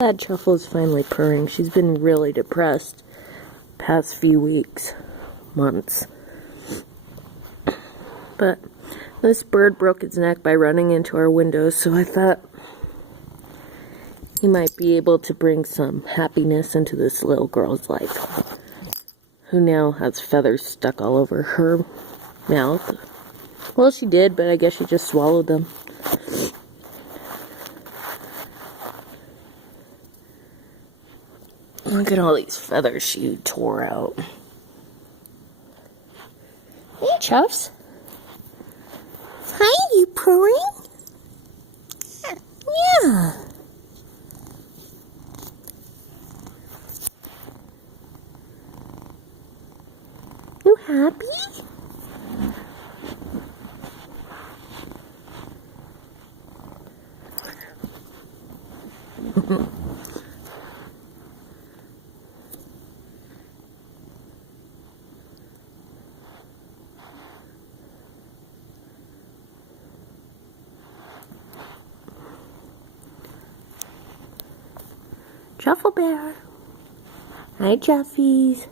Glad Truffles finally purring. She's been really depressed past few weeks, months. But this bird broke its neck by running into our windows, so I thought he might be able to bring some happiness into this little girl's life, who now has feathers stuck all over her mouth. Well, she did, but I guess she just swallowed them. Look at all these feathers she tore out. Hey, Chuffs. Hi, you purring? Yeah. You happy? Truffle Bear. Hi, Juffies.